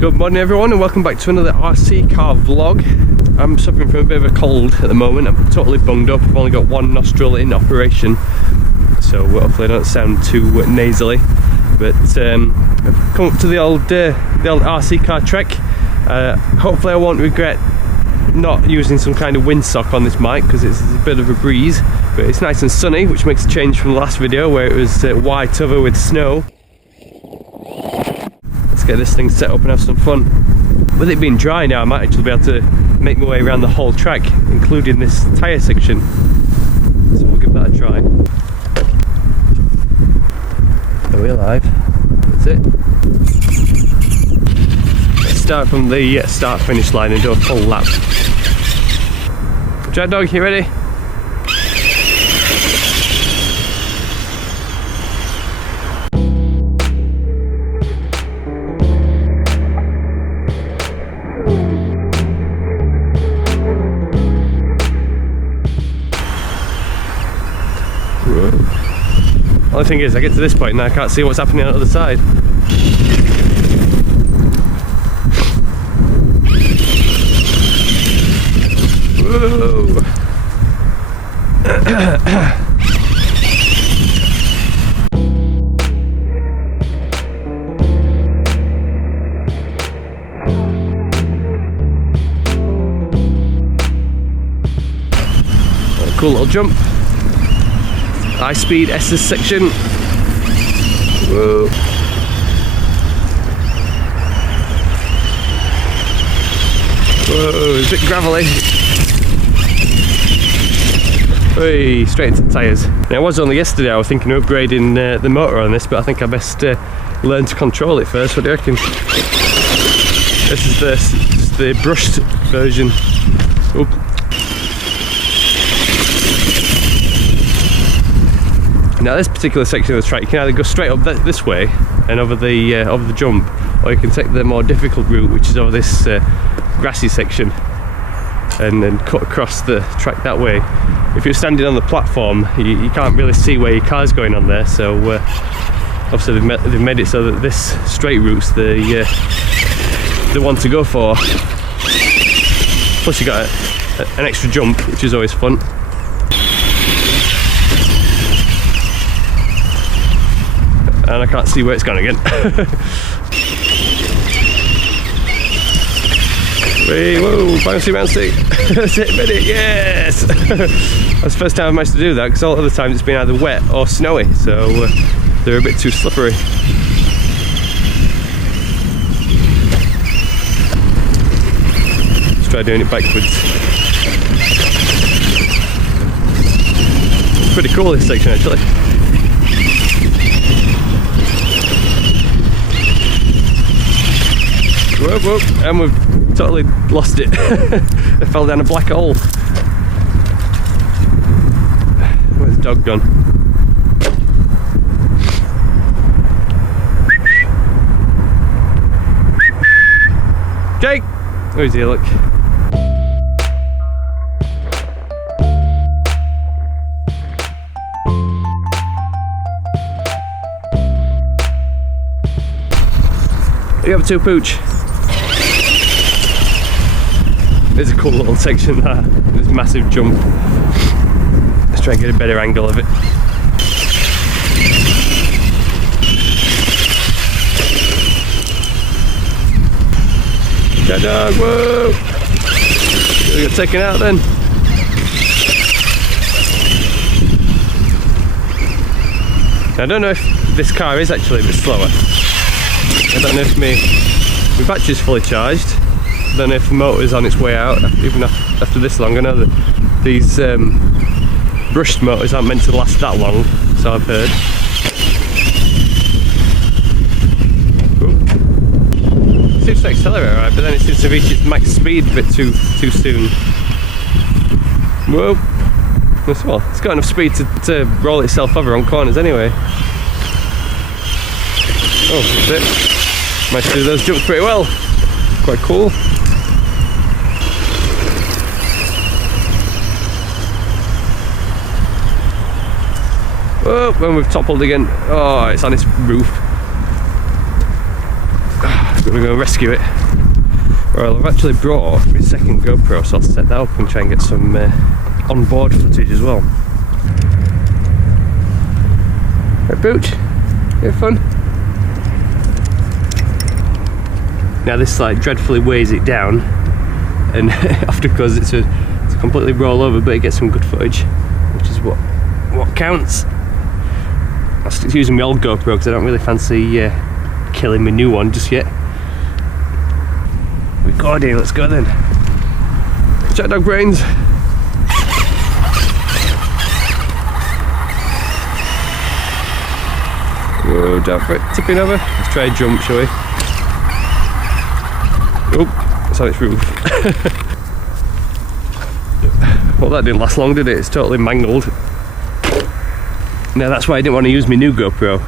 Good morning everyone and welcome back to another RC car vlog. I'm suffering from a bit of a cold at the moment. I'm totally bunged up. I've only got one nostril in operation, so hopefully I don't sound too nasally. But I've come up to the old RC car trek. Hopefully I won't regret not using some kind of windsock on this mic because it's a bit of a breeze, but it's nice and sunny, which makes a change from the last video where it was white over with snow. Let's get this thing set up and have some fun. With it being dry now, I might actually be able to make my way around the whole track, including this tyre section. So we'll give that a try. Are we alive? That's it. Let's start from the start-finish line and do a full lap. Jack Dog, you ready? Only thing is, I get to this point and I can't see what's happening on the other side. Whoa! Cool little jump. High speed S's section. Whoa. Whoa, it's a bit gravelly. Hey, straight into the tyres. Now, it was only yesterday I was thinking of upgrading the motor on this, but I think I best learn to control it first. What do you reckon? This is the brushed version. Oop. Now this particular section of the track, you can either go straight up this way and over the jump, or you can take the more difficult route, which is over this grassy section, and then cut across the track that way. If you're standing on the platform, you can't really see where your car's going on there, so obviously they've made it so that this straight route's the one to go for. Plus you got an extra jump, which is always fun. And I can't see where it's gone again. Wait, whoa, bouncy. That's it, minute, yes! That's the first time I've managed to do that, because all other times it's been either wet or snowy, so they're a bit too slippery. Let's try doing it backwards. It's pretty cool, this section, actually. Whoop, whoop, and we've totally lost it. It fell down a black hole. Where's the dog gone? Jake! Where's he? Look. What are you up to, Pooch? There's a cool little section there, this massive jump. Let's try and get a better angle of it. Cat dog, whoa! We got taken out then. Now, I don't know if this car is actually a bit slower. I don't know if my battery's fully charged. I don't know if the motor's on its way out, even after this long. I know that these brushed motors aren't meant to last that long, so I've heard. It seems to accelerate right, but then it seems to reach its max speed a bit too soon. Whoa! Well, it's got enough speed to roll itself over on corners anyway. Oh, that's it. Managed to do those jumps pretty well. Quite cool. Oh, when we've toppled again. Oh, it's on its roof. I'm gonna go rescue it. Well, I've actually brought my second GoPro, so I'll set that up and try and get some onboard footage as well. Right, Booch, you have fun? Now this like dreadfully weighs it down, and often because it's a completely roll over, but it gets some good footage, which is what counts. I'll stick to using my old GoPro because I don't really fancy killing my new one just yet. Recording, let's go then. Chat dog brains. Whoa, down for it, tipping over. Let's try a jump, shall we? Oh, it's on its roof. Well, that didn't last long, did it? It's totally mangled. Now that's why I didn't want to use my new GoPro.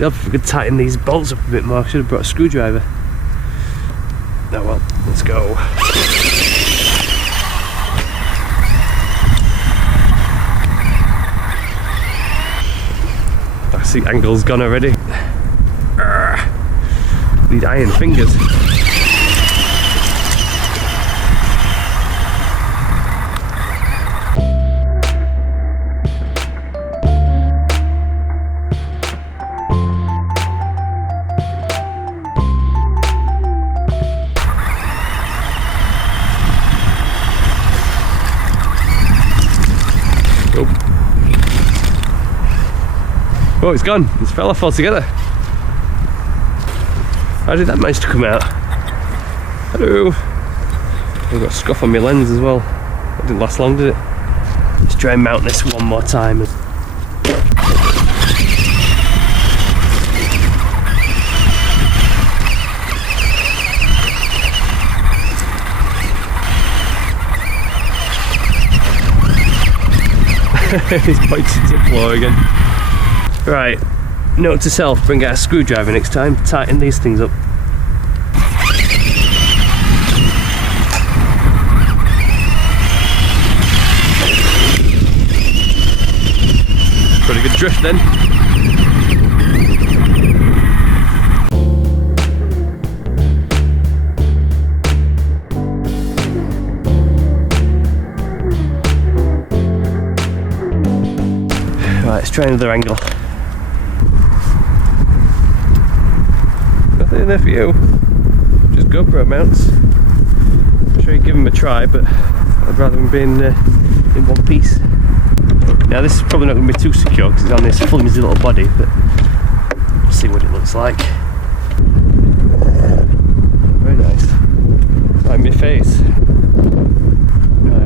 If we could tighten these bolts up a bit more, I should have brought a screwdriver. Oh well, let's go. I see angle's gone already. Need iron fingers. Oh, it's gone. It's fell off altogether. How did that manage to come out? Hello. I've got a scuff on my lens as well. That didn't last long, did it? Let's try and mount this one more time. He's pointing to the floor again. Right, note to self, bring out a screwdriver next time to tighten these things up. Pretty good drift then. Right, let's try another angle. Nothing in there for you. Just GoPro mounts. I'm sure you give them a try, but I'd rather them be in one piece. Now this is probably not going to be too secure because it's on this flimsy little body, but let's see what it looks like. Very nice. Right in my face.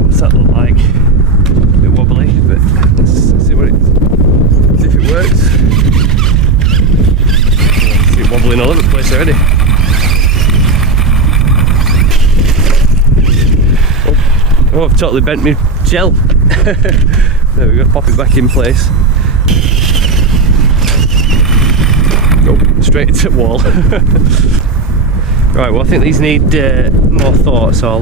What's that look like? A bit wobbly, but let's see what see if it works. See it wobbling all over the place already. Oh, I've totally bent my gel. There we go, pop it back in place. Oh, straight into the wall. Right, well I think these need more thought, so I'll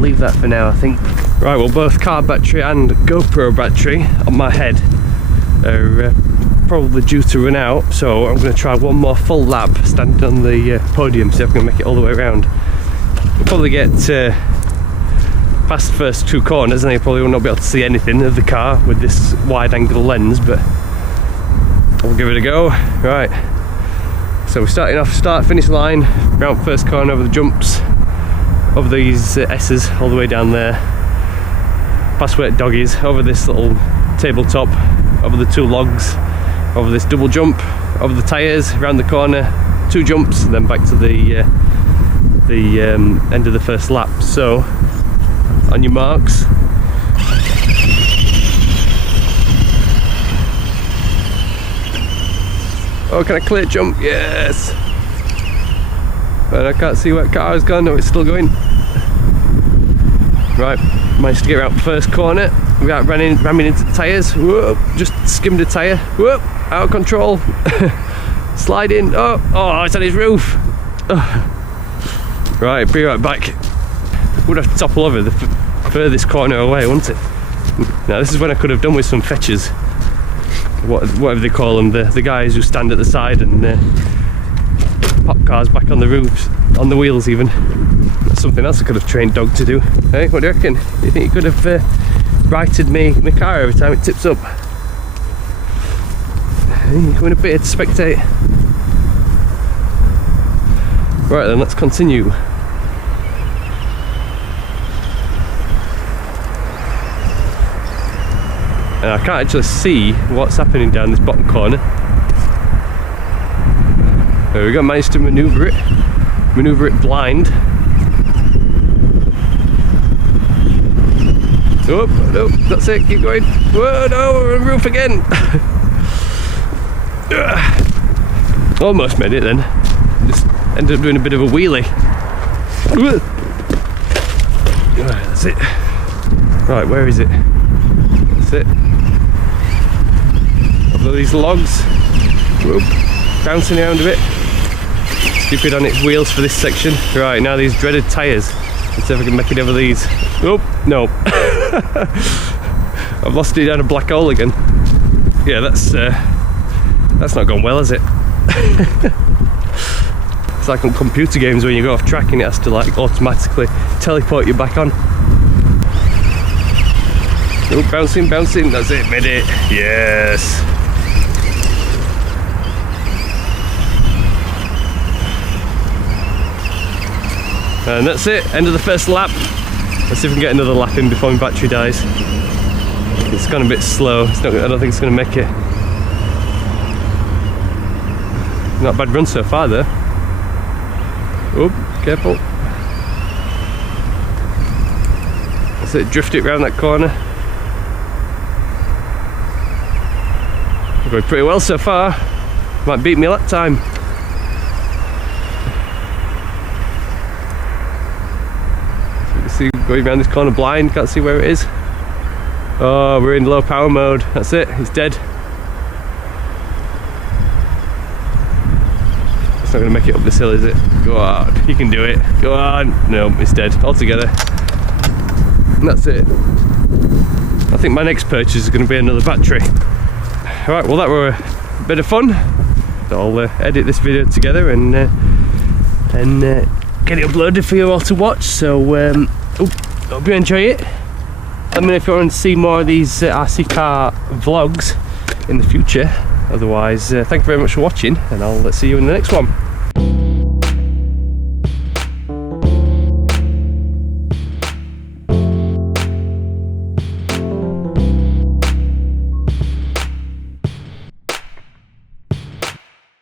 leave that for now, I think. Right, well both car battery and GoPro battery on my head are probably due to run out, so I'm going to try one more full lap standing on the podium, see if I can make it all the way around. We'll probably get past the first two corners and I probably will not be able to see anything of the car with this wide angle lens, but we'll give it a go. Right, so we're starting off start finish line, round first corner over the jumps, over these S's all the way down there, past wet doggies, over this little tabletop, over the two logs, over this double jump, over the tyres, round the corner, two jumps, and then back to the end of the first lap. So on your marks. Oh, can I clear jump? Yes! But I can't see where the car has gone. No, it's still going. Right, managed to get out first corner without ramming into the tyres. Whoa, just skimmed a tyre. Whoa, out of control. Slide in. Oh, it's on his roof. Oh. Right, be right back. Would have to topple over the furthest corner away, wouldn't it? Now this is when I could have done with some fetchers. whatever they call them, the guys who stand at the side and pop cars back on the roofs, on the wheels even. That's something else I could have trained dog to do. Hey, what do you reckon? Do you think you could have righted my car every time it tips up? Hey, you coming up here to spectate? Right then, let's continue. And I can't actually see what's happening down this bottom corner. There we go, managed to manoeuvre it blind. Oh, no, that's it, keep going. Whoa, no, roof again. Almost made it then. Just ended up doing a bit of a wheelie. Right, that's it. Right, where is it? That's it. Up these logs. Whoop. Bouncing around a bit. Stupid on its wheels for this section. Right, now these dreaded tyres. Let's see if I can make it over these. Oh, no. I've lost it down a black hole again. Yeah, that's not gone well, has it? It's like on computer games when you go off track and it has to like automatically teleport you back on. Oh, bouncing, that's it, made it. Yes. And that's it, end of the first lap. Let's see if we can get another lap in before my battery dies. It's gone a bit slow, I don't think it's going to make it. Not a bad run so far though. Oh, careful. That's it, drift it round that corner. Going pretty well so far. Might beat me lap time. So you can see going around this corner blind, can't see where it is. Oh, we're in low power mode. That's it, it's dead. It's not going to make it up this hill, is it? Go on, you can do it. Go on. No, it's dead altogether. And that's it. I think my next purchase is going to be another battery. Alright, well that were a bit of fun. I'll edit this video together and get it uploaded for you all to watch. So hope you enjoy it. Let me know if you want to see more of these RC car vlogs in the future. Otherwise, thank you very much for watching, and I'll see you in the next one.